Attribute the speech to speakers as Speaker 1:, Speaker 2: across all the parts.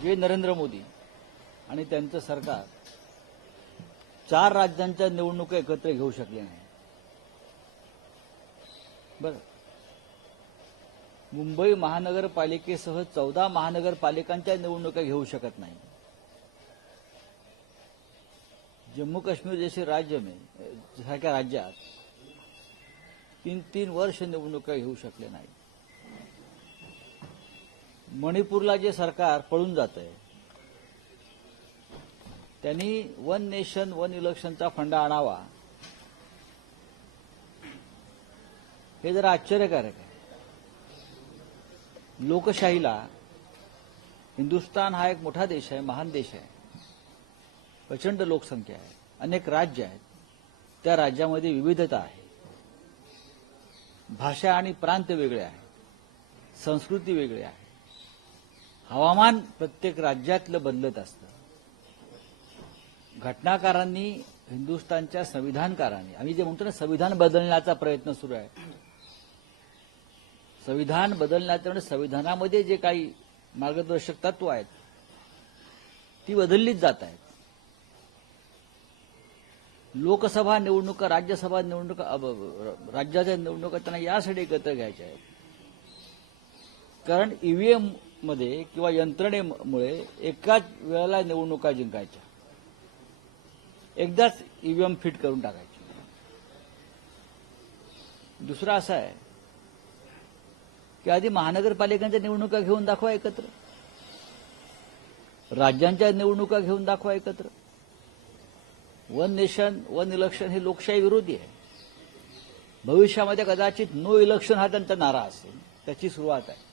Speaker 1: जे नरेंद्र मोदी आणि त्यांचं सरकार चार राज्यांच्या निवडणुका एकत्र घेऊ शकले नाही. बरं. मुंबई महानगरपालिकेसह चौदा महानगरपालिकांच्या निवडणुका घेऊ शकत नाही. जम्मू काश्मीर जैसे राज्य में सारख्या राज्यात तीन तीन वर्ष निवडणुका घेऊ शकले नाही मणिपूरला जे सरकार पळून जात आहे त्यांनी वन नेशन वन इलेक्शनचा फंडा आणावा. हे जरा आश्चर्यकारक आहे. लोकशाहीला हिंदुस्थान हा एक मोठा देश आहे महान देश आहे. प्रचंड लोकसंख्या आहे. अनेक राज्य आहेत. त्या राज्यामध्ये विविधता आहे. भाषा आणि प्रांत वेगळे आहे संस्कृती वेगळी आहे. हवामान प्रत्येक राज्यातलं बदलत असतं. घटनाकारांनी हिंदुस्थानच्या संविधानकारांनी आम्ही जे म्हणतो ना संविधान बदलण्याचा प्रयत्न सुरू आहे. संविधान बदलण्याचं म्हणजे संविधानामध्ये जे काही मार्गदर्शक तत्व आहेत ती बदललीच जात आहेत. लोकसभा निवडणुका राज्यसभा निवडणुका राज्याच्या निवडणुका त्यांना यासाठी एकत्र घ्यायच्या आहेत. कारण ईव्हीएम मध्ये किंवा यंत्रणेमुळे एकाच वेळेला निवडणुका जिंकायच्या. एकदाच ईव्हीएम फिट करून टाकायची. दुसरं असं आहे की आधी महानगरपालिकांच्या निवडणुका घेऊन दाखवा एकत्र. राज्यांच्या निवडणुका घेऊन दाखवा एकत्र. वन नेशन वन इलेक्शन हे लोकशाही विरोधी आहे. भविष्यामध्ये कदाचित नो इलेक्शन हा त्यांचा नारा असेल. त्याची सुरुवात आहे.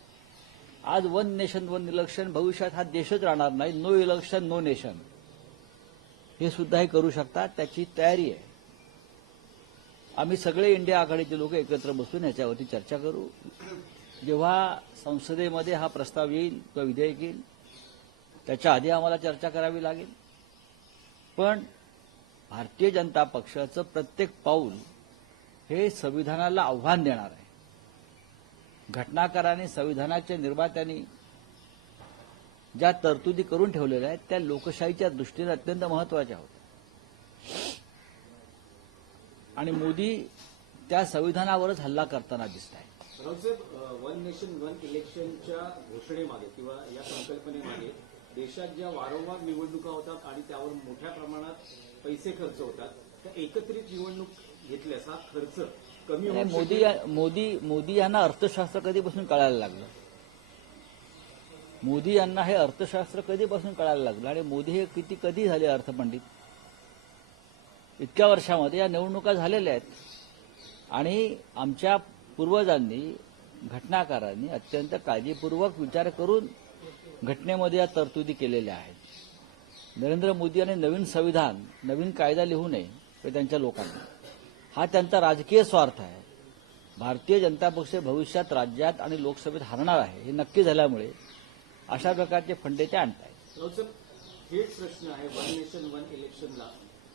Speaker 1: आज वन नेशन वन इलेक्शन भविष्यात हा देशच राहणार नाही. नो इलेक्शन नो नेशन हे सुद्धा हे करू शकतात त्याची तयारी आहे. आम्ही सगळे इंडिया आघाडीचे लोक एकत्र बसून याच्यावरती चर्चा करू. जेव्हा संसदेमध्ये हा प्रस्ताव येईल किंवा विधेयक येईल त्याच्या आधी आम्हाला चर्चा करावी लागेल. पण भारतीय जनता पक्षाचं प्रत्येक पाऊल हे संविधानाला आव्हान देणार आहे. घटनाकाराने संविधानाच्या निर्मात्यांनी ज्या तरतुदी करून ठेवलेल्या आहेत त्या लोकशाहीच्या दृष्टीने अत्यंत महत्त्वाच्या होत्या. आणि मोदी त्या संविधानावरच हल्ला करताना दिसत आहे
Speaker 2: वन नेशन वन इलेक्शनच्या घोषणेमागे किंवा या संकल्पनेमागे देशात ज्या वारंवार निवडणुका होतात आणि त्यावर मोठ्या प्रमाणात पैसे खर्च होतात त्या एकत्रित निवडणूक घेतल्यास हा खर्च कमी
Speaker 1: मोदी मोदी मोदी यांना अर्थशास्त्र कधीपासून कळायला लागलं? मोदी यांना हे अर्थशास्त्र कधीपासून कळायला लागलं? आणि मोदी हे किती कधी झाले अर्थपंडित? इतक्या वर्षामध्ये या निवडणुका झालेल्या आहेत. आणि आमच्या पूर्वजांनी घटनाकारांनी अत्यंत काळजीपूर्वक विचार करून घटनेमध्ये या तरतुदी केलेल्या आहेत. नरेंद्र मोदी यांनी नवीन संविधान नवीन कायदा लिहू नये हे त्यांच्या लोकांना. हा त्यांचा राजकीय स्वार्थ आहे. भारतीय जनता पक्ष भविष्यात राज्यात आणि लोकसभेत हरणार आहे हे नक्की झाल्यामुळे अशा प्रकारचे फंडे ते आणत आहेत
Speaker 2: रावसाहेब हेच प्रश्न आहे वन नेशन वन इलेक्शनला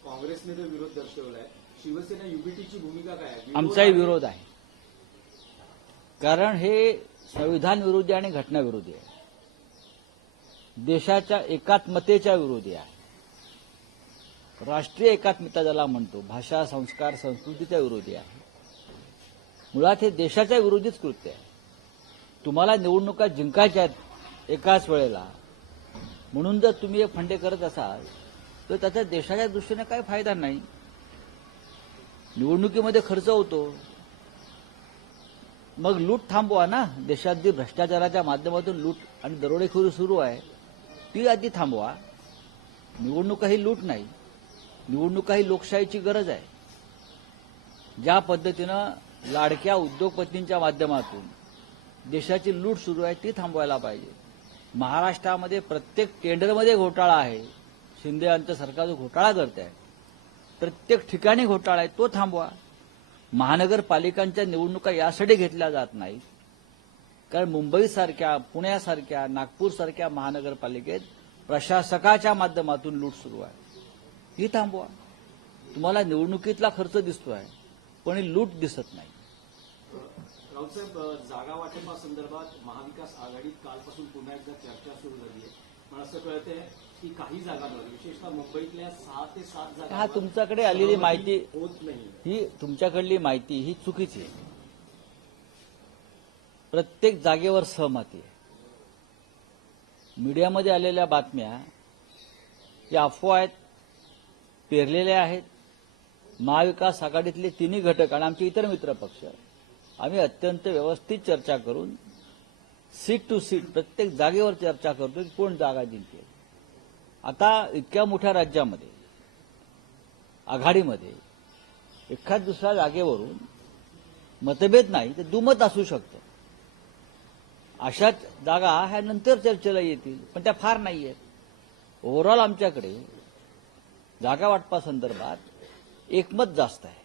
Speaker 2: काँग्रेसने जो विरोध दर्शवलाय. शिवसेना युबीटीची भूमिका काय आहे?
Speaker 1: आमचाही विरोध आहे. कारण हे संविधान विरोधी आणि घटना विरोधी आहे. देशाच्या एकात्मतेच्या विरोधी आहे. राष्ट्रीय एकात्मता ज्याला म्हणतो. भाषा संस्कार संस्कृतीच्या विरोधी आहे. मुळात हे देशाच्या विरोधीच कृत्य आहे. तुम्हाला निवडणुका जिंकायच्या एकाच वेळेला. म्हणून जर तुम्ही हे फंडे करत असाल तर त्याचा देशाच्या दृष्टीने काही फायदा नाही. निवडणुकीमध्ये खर्च होतो. मग लूट थांबवा ना. देशात जी भ्रष्टाचाराच्या माध्यमातून लूट आणि दरोडेखोरी सुरू आहे. ती आधी थांबवा. निवडणुका ही लूट नाही. निवडणुका ही लोकशाहीची गरज आहे. ज्या पद्धतीनं लाडक्या उद्योगपतींच्या माध्यमातून देशाची लूट सुरू आहे ती थांबवायला पाहिजे. महाराष्ट्रामध्ये प्रत्येक टेंडरमध्ये घोटाळा आहे. शिंदे यांचं सरकार जो घोटाळा करत आहे प्रत्येक ठिकाणी घोटाळा आहे तो थांबवा. महानगरपालिकांच्या निवडणुका यासाठी घेतल्या जात नाहीत. कारण मुंबईसारख्या पुण्यासारख्या नागपूरसारख्या महानगरपालिकेत प्रशासकाच्या माध्यमातून लूट सुरू आहे. ही थांबवा. तुम्हाला निवडणुकीतला खर्च दिसतोय पण ही लूट दिसत नाही.
Speaker 2: रावसाहेब जागा वाटपा संदर्भात महाविकास आघाडीत कालपासून पुन्हा एकदा चर्चा सुरू झाली आहे. पण असं कळतंय की काही जागांवर विशेषतः मुंबईतल्या सहा ते सात जागा
Speaker 1: हा तुमच्याकडे आलेली माहिती
Speaker 2: होत नाही.
Speaker 1: ही तुमच्याकडली माहिती ही चुकीची आहे. प्रत्येक जागेवर सहमती आहे. मीडियामध्ये आलेल्या बातम्या या अफवा आहेत पेरलेल्या आहेत. महाविकास आघाडीतले तिन्ही घटक आणि आमचे इतर मित्र पक्ष. आम्ही अत्यंत व्यवस्थित चर्चा करून सीट टू सीट प्रत्येक जागेवर चर्चा करतो की कोण जागा जिंकेल. आता इतक्या मोठ्या राज्यामध्ये आघाडीमध्ये एखाद दुसऱ्या जागेवरून मतभेद नाही तर दुमत असू शकतं. अशाच जागा ह्या नंतर चर्चेला येतील पण त्या फार नाही आहेत ओव्हरऑल आमच्याकडे जागा वाटपासंदर्भात एकमत जास्त आहे.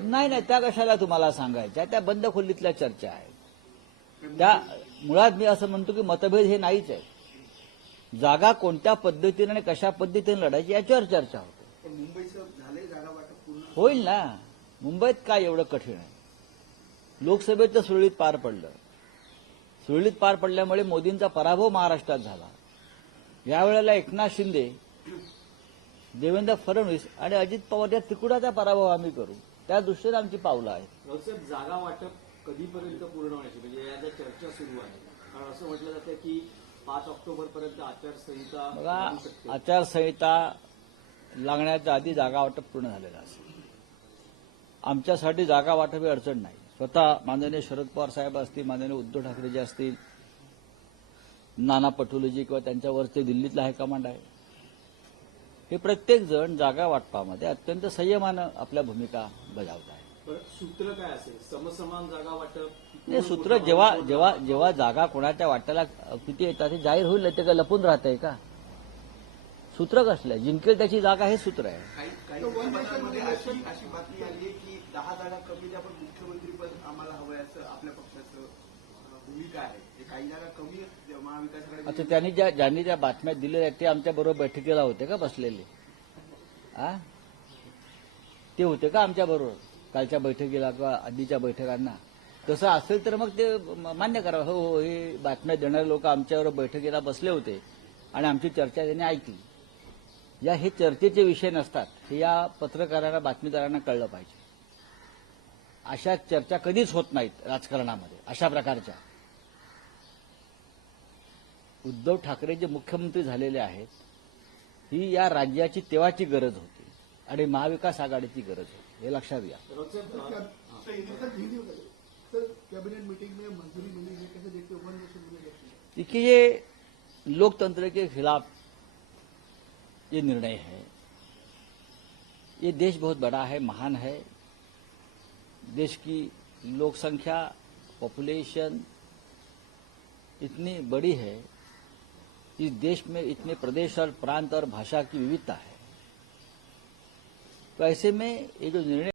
Speaker 1: नाही नाही त्या कशाला तुम्हाला सांगायच्या त्या बंद खोलीतल्या चर्चा आहेत. त्या मुळात मी असं म्हणतो की मतभेद हे नाहीच आहे जागा कोणत्या पद्धतीने आणि कशा पद्धतीने लढायची याच्यावर चर्चा होते.
Speaker 3: मुंबईचं
Speaker 1: होईल ना? मुंबईत काय एवढं कठीण आहे? लोकसभेचं सुरळीत पार पडलं. सुरळीत पार पडल्यामुळे मोदींचा पराभव महाराष्ट्रात झाला. यावेळेला एकनाथ शिंदे देवेंद्र फडणवीस आणि अजित पवार या त्रिकुटाचा पराभव आम्ही करू. त्या दृष्टीने आमची पावलं आहेत.
Speaker 2: जागा वाटप कधीपर्यंत पूर्ण व्हायची? म्हणजे या ज्या चर्चा सुरू आहे कारण असं म्हटलं जातं की पाच ऑक्टोबर पर्यंत आचारसंहिता
Speaker 1: बघा आचारसंहिता लागण्याच्या आधी जागा वाटप पूर्ण झालेलं असेल. आमच्यासाठी जागा वाटप ही अडचण नाही. स्वतः माननीय शरद पवार साहेब असतील माननीय उद्धव ठाकरेजी असतील नाना पटोलेजी किंवा त्यांच्यावरचे दिल्लीतला हायकमांड आहे. हे प्रत्येक जण जागा वाटपामध्ये अत्यंत संयमानं आपल्या भूमिका बजावत आहे.
Speaker 2: सूत्र काय असेल? समसमान जागा वाटप?
Speaker 1: हे सूत्र जेव्हा जेव्हा जेव्हा जागा कोणाच्या वाट्याला किती येतात हे जाहीर होईल ते का लपून राहतंय का? सूत्र कसलं आहे? जिंकेल त्याची जागा हे सूत्र आहे.
Speaker 3: काही काही पदांमध्ये अशी अशी बातमी आली आहे की दहा जागा कमी द्या पण मुख्यमंत्री पद आम्हाला हवंय असं आपल्या पक्षाचं भूमिका आहे. ते काही कमी
Speaker 1: आता त्यांनी ज्या ज्यांनी ज्या बातम्या दिलेल्या आहेत ते आमच्या बरोबर बैठकीला होते का बसलेले? आ? ते होते का आमच्या बरोबर? कालच्या बैठकीला किंवा आधीच्या बैठकांना? तसं असेल तर मग ते मान्य करा. हो हो हे बातम्या देणारे लोक आमच्याबरोबर बैठकीला बसले होते आणि आमची चर्चा त्यांनी ऐकली. या हे चर्चेचे विषय नसतात. हे या पत्रकारांना बातमीदारांना कळलं पाहिजे. अशा चर्चा कधीच होत नाहीत राजकारणामध्ये अशा प्रकारच्या. उद्धव ठाकरे जे मुख्यमंत्री झालेले आहेत ही या राज्याची तेव्हाची गरज होती आणि महाविकास आघाडीची गरज होती. हे लक्षात घ्या.
Speaker 2: राऊतसाहेब अं,
Speaker 1: देखिए ये लोकतंत्र के खिलाफ ये निर्णय है ये देश बहुत बड़ा है महान है. देश की लोकसंख्या पॉपुलेशन इतनी बड़ी है इस देश में इतने प्रदेश और प्रांत और भाषा की विविधता है। तो ऐसे में ये जो निर्णय